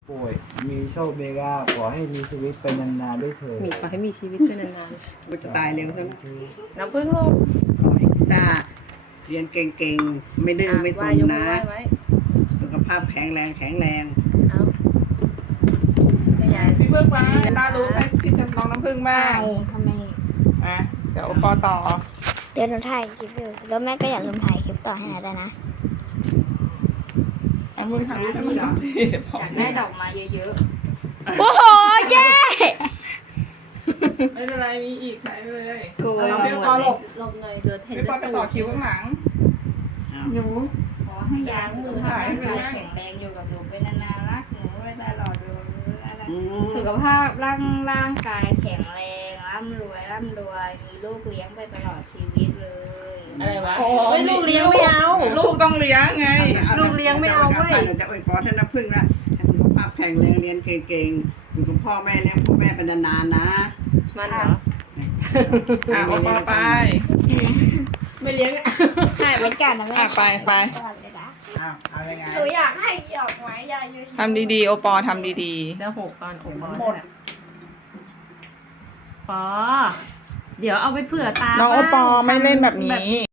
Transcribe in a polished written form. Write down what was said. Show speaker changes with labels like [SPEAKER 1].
[SPEAKER 1] ป่วยมีโชคมีลาภขอให้มีชีวิตไปนานๆด้วยเถิด
[SPEAKER 2] มีขอให้มีชีวิตด้วยนาน
[SPEAKER 3] มันจะตายเร็วซะนะ
[SPEAKER 2] ๆน้ำพึ่งลูก
[SPEAKER 3] ขอให้กีตาร์เรียนเก่งๆ ไม่ดื้อไม่
[SPEAKER 2] ไห
[SPEAKER 3] ซ
[SPEAKER 2] ว้
[SPEAKER 3] น
[SPEAKER 2] ยกมื
[SPEAKER 3] นะ
[SPEAKER 2] อไหว้ไว้
[SPEAKER 3] สุขภาพแข็งแรง
[SPEAKER 2] เอาแม่ยาย
[SPEAKER 4] พี่พึ่งมาตารู้ไหมพี่จำน้องน้ำพึ่งบ้าง
[SPEAKER 5] ทำไม
[SPEAKER 4] อ่ะเดี๋ยวปอต่อ
[SPEAKER 5] เดี๋ยวหนูถ่ายคลิปอยู่แล้วแม่ก็อย่าลืมถ่ายคลิปต่อให้หน่อยได้นะ
[SPEAKER 4] น้ำพึ่งทำให้มันดูสิ
[SPEAKER 5] อยากได้ดอกไม้เยอะๆ โอ้โหเจ๊
[SPEAKER 4] ไม่เป็นไรมีอีกใช้ไปเลย
[SPEAKER 5] กลัว
[SPEAKER 4] น้องเบี้ยวปอหลบ
[SPEAKER 2] หลบหน่อยเดือดเห็น
[SPEAKER 4] พี่ปอไปต่อคิวข้างหลัง
[SPEAKER 5] หนูขอให้ยายสุขภาพร่างกายแข็งแรงอยู่กับหนูเป็นนานๆรักหนูไว้ตลอดเลย
[SPEAKER 3] ๆอืม
[SPEAKER 5] สุขภาพร่างกายแข็งแรงร่ำรวยมีลูกเลี้ยงไปตลอดชีวิตเลย
[SPEAKER 2] อะไรวะ
[SPEAKER 4] โอ้
[SPEAKER 2] เฮ้ยลูกเลี้ยงไม่เอา
[SPEAKER 4] ลูกต้องเลี้ยงไง
[SPEAKER 2] ลูกเลี้ยงไม่เอาเว้ย
[SPEAKER 3] จะอวยพรท่านน้ำพึ่งนะให้สุขภาพแข็งแรงเรียนเก่งๆอยู่กับพ่อแม่เลี้ยงพ่อแม่เป็นนานๆนะ
[SPEAKER 2] มันเหรอ
[SPEAKER 4] อ่ะโอปอไป
[SPEAKER 2] ไม่เลี้ยงอะ
[SPEAKER 5] ใช่เป็นการนะแม่
[SPEAKER 4] อ่ะไป
[SPEAKER 3] เอายังไง
[SPEAKER 5] หนูอยากให้ดอกไม้ยายเยอะ
[SPEAKER 4] ทำดีๆ โอปอทำดี
[SPEAKER 2] แล้วหกตอนอกบอล
[SPEAKER 3] หมด
[SPEAKER 2] ปอเดี๋ยวเอาไปเผื่อตา
[SPEAKER 4] ๆ น้องโอปอไม่เล่นแบบนี้